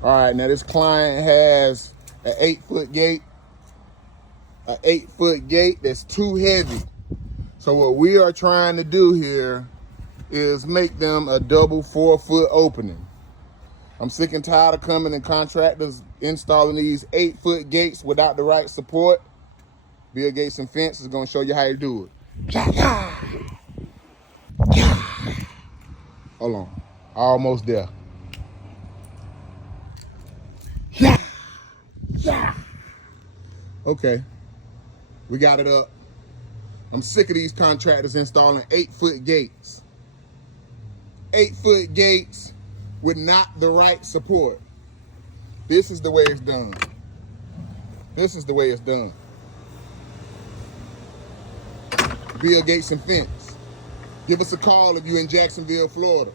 All right, now this client has an 8-foot gate, that's too heavy. So what we are trying to do here is make them a double 4-foot opening. I'm sick and tired of coming and contractors installing these 8-foot gates without the right support. Bill Gates and Fence is gonna show you how to do it. Hold on, almost there. Okay, we got it up. I'm sick of these contractors installing 8-foot gates. 8-foot gates with not the right support. This is the way it's done. This is the way it's done. Bill Gates and Fence. Give us a call if you're in Jacksonville, Florida.